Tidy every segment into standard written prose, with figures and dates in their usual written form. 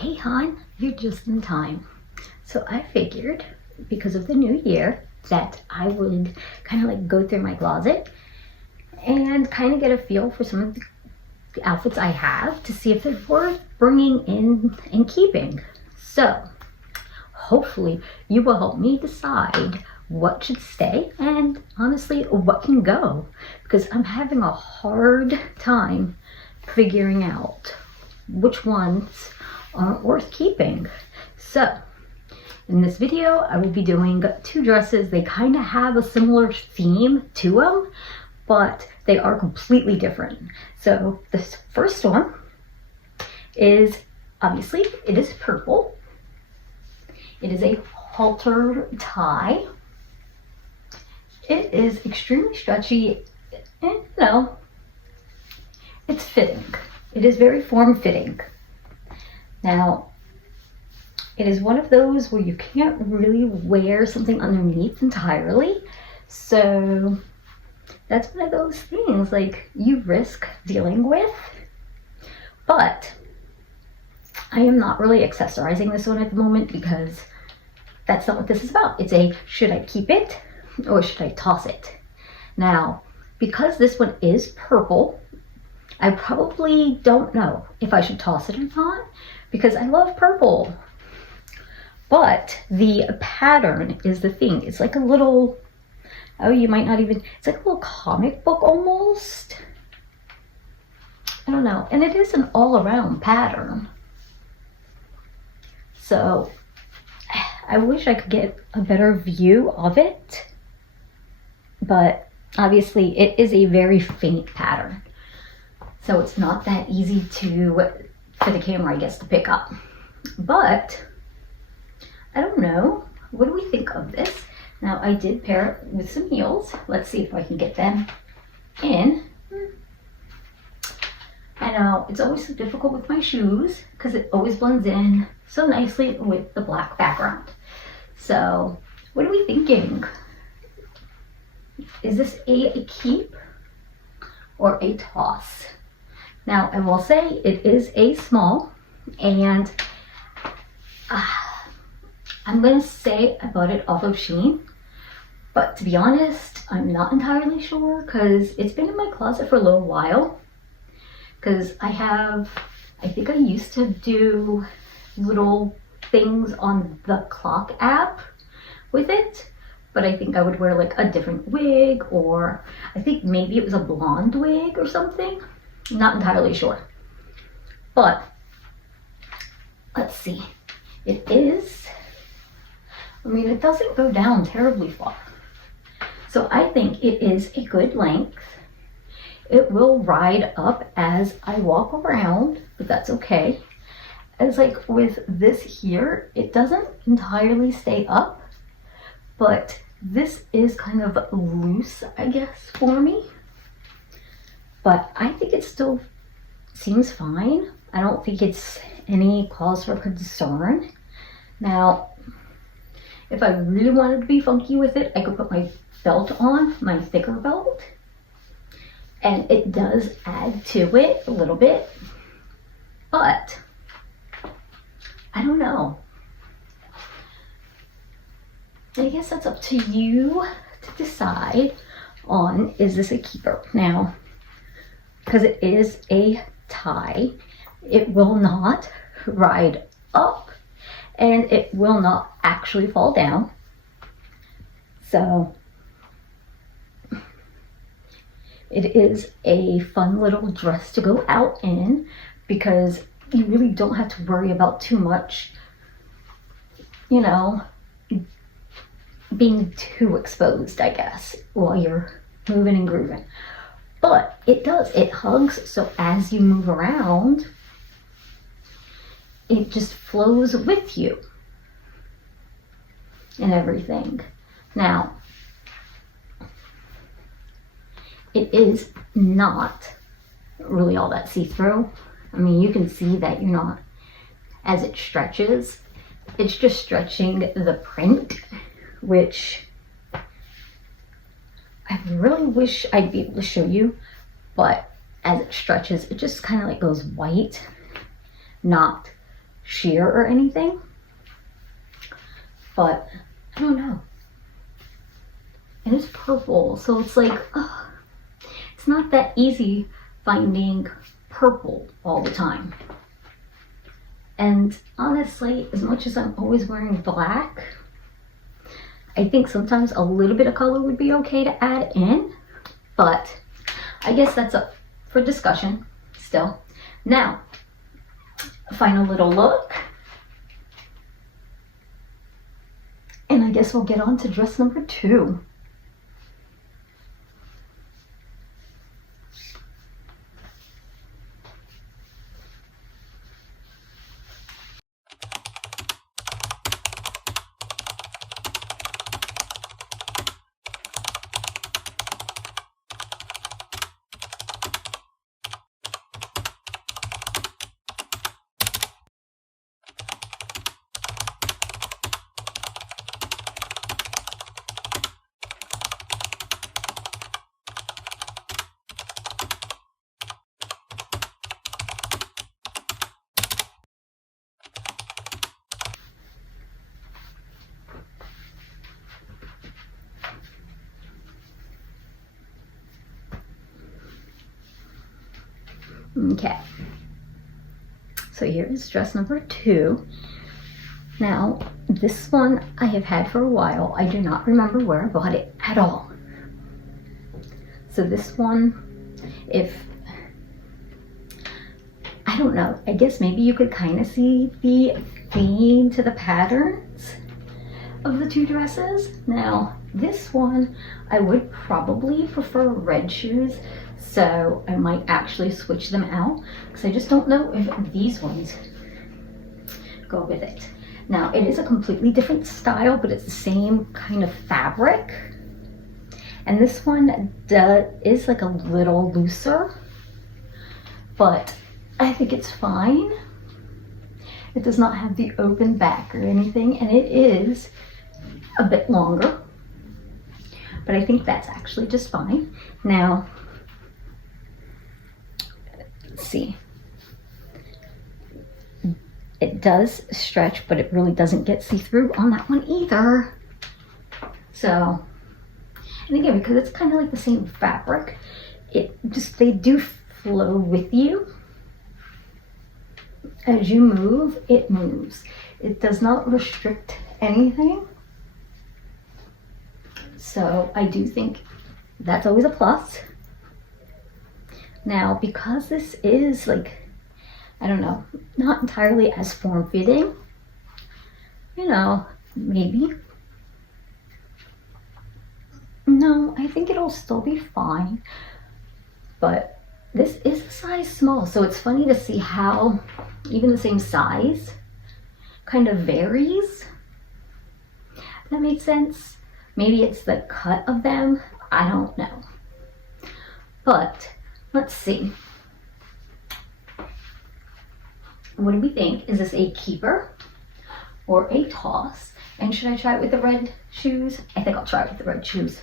Hey hon, you're just in time. So I figured, because of the new year, that I would kind of like go through my closet and kind of get a feel for some of the outfits I have to see if they're worth bringing in and keeping. So hopefully you will help me decide what should stay and honestly what can go, because I'm having a hard time figuring out which ones aren't worth keeping. So in this video I will be doing two dresses. They kind of have a similar theme to them, but they are completely different. So this first one is, obviously it is purple. It is a halter tie. It is extremely stretchy and it's fitting. It is very form-fitting. Now, it is one of those where you can't really wear something underneath entirely. So that's one of those things like you risk dealing with. But I am not really accessorizing this one at the moment because that's not what this is about. It's a, should I keep it or should I toss it? Now, because this one is purple, I probably don't know if I should toss it or not because I love purple. But the pattern is the thing. It's like a little, oh, you might not even, it's like a little comic book almost. I don't know. And it is an all-around pattern. So I wish I could get a better view of it. But obviously it is a very faint pattern. So it's not that easy for the camera, I guess, to pick up. But I don't know. What do we think of this? Now I did pair it with some heels. Let's see if I can get them in. I know it's always so difficult with my shoes because it always blends in so nicely with the black background. So what are we thinking? Is this a keep or a toss? Now I will say it is a small, and I'm going to say I bought it off of Shein, but to be honest, I'm not entirely sure because it's been in my closet for a little while. Because I think I used to do little things on the clock app with it, but I think I would wear like a different wig, or I think maybe it was a blonde wig or something. Not entirely sure. But let's see. It is, I mean, it doesn't go down terribly far. So I think it is a good length. It will ride up as I walk around, but that's okay. As like with this here, it doesn't entirely stay up, but this is kind of loose, I guess, for me. But I think it still seems fine. I don't think it's any cause for concern. Now, if I really wanted to be funky with it, I could put my belt on, my thicker belt. And it does add to it a little bit. But I don't know. I guess that's up to you to decide on, is this a keeper? Now, because it is a tie, it will not ride up and it will not actually fall down. So it is a fun little dress to go out in because you really don't have to worry about too much, being too exposed, I guess, while you're moving and grooving. But it hugs, so as you move around, it just flows with you and everything. Now, it is not really all that see-through. I mean, you can see that you're not, as it stretches, it's just stretching the print, which I really wish I'd be able to show you, but as it stretches, it just kind of like goes white, not sheer or anything, but I don't know. And it's purple, so it's like, it's not that easy finding purple all the time. And honestly, as much as I'm always wearing black, I think sometimes a little bit of color would be okay to add in, but I guess that's up for discussion still. Now, final little look. And I guess we'll get on to dress number 2. Okay, so here is dress number 2. Now, this one I have had for a while. I do not remember where I bought it at all. So this one, I don't know, I guess maybe you could kind of see the theme to the patterns of the 2 dresses. Now, this one, I would probably prefer red shoes, so I might actually switch them out because I just don't know if these ones go with it. Now, it is a completely different style, but it's the same kind of fabric. And this one is like a little looser, but I think it's fine. It does not have the open back or anything, and it is a bit longer, but I think that's actually just fine. Now, let's see. It does stretch, but it really doesn't get see-through on that one either. So, and again, because it's kind of like the same fabric, they do flow with you. As you move, it moves. It does not restrict anything. So I do think that's always a plus. Now, because this is like, I don't know, not entirely as form-fitting, you know, maybe. No, I think it'll still be fine. But this is a size small, so it's funny to see how even the same size kind of varies. That makes sense. Maybe it's the cut of them. I don't know. But let's see. What do we think? Is this a keeper or a toss? And should I try it with the red shoes? I think I'll try it with the red shoes.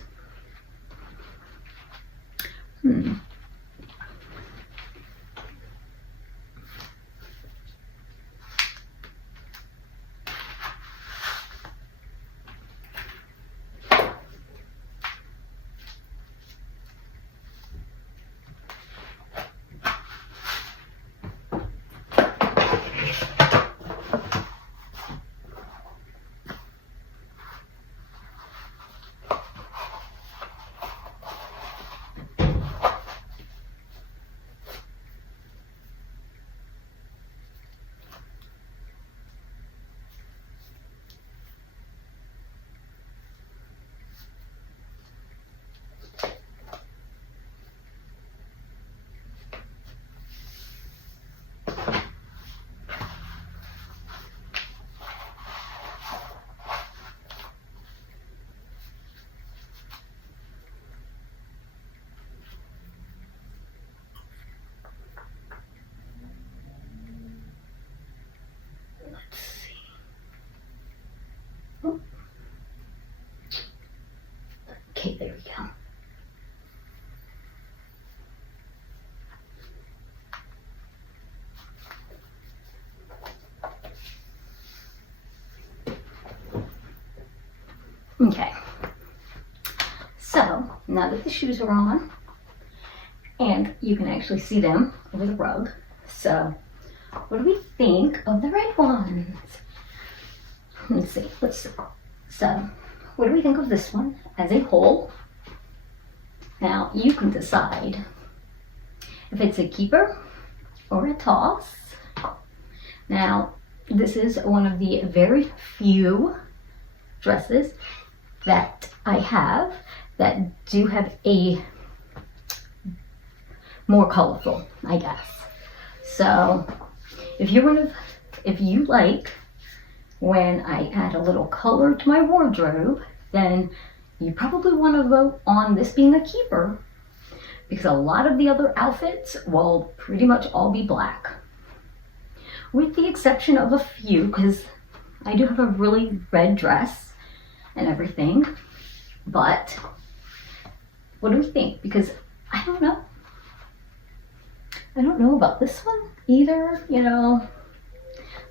Okay, there we go. Okay. So now that the shoes are on, and you can actually see them over the rug. So what do we think of the red ones? Let's see. So what do we think of this one as a whole? Now you can decide if it's a keeper or a toss. Now this is one of the very few dresses that I have that do have a more colorful, I guess. So if you like when I add a little color to my wardrobe, then you probably want to vote on this being a keeper, because a lot of the other outfits will pretty much all be black, with the exception of a few, because I do have a really red dress and everything. But what do we think? Because I don't know about this one either. You know,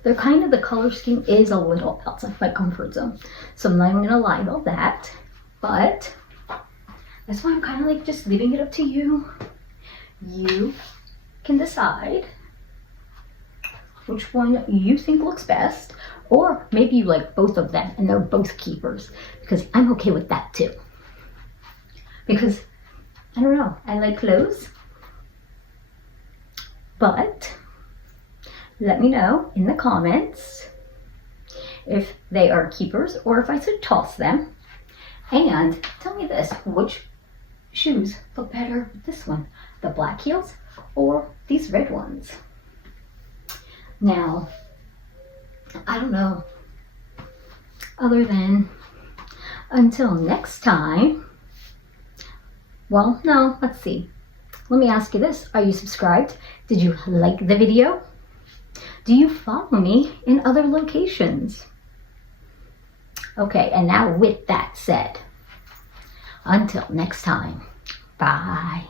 they're kind of, the color scheme is a little outside my comfort zone, so I'm not even gonna lie about that. But that's why I'm kind of like just leaving it up to you. You can decide which one you think looks best, or maybe you like both of them and they're both keepers, because I'm okay with that too. Because I don't know, I like clothes. But let me know in the comments if they are keepers or if I should toss them. And tell me this, which shoes look better with this one? The black heels or these red ones? Now, I don't know. Other than, until next time, well, no, let's see. Let me ask you this. Are you subscribed? Did you like the video? Do you follow me in other locations? Okay, and now with that said, until next time, bye.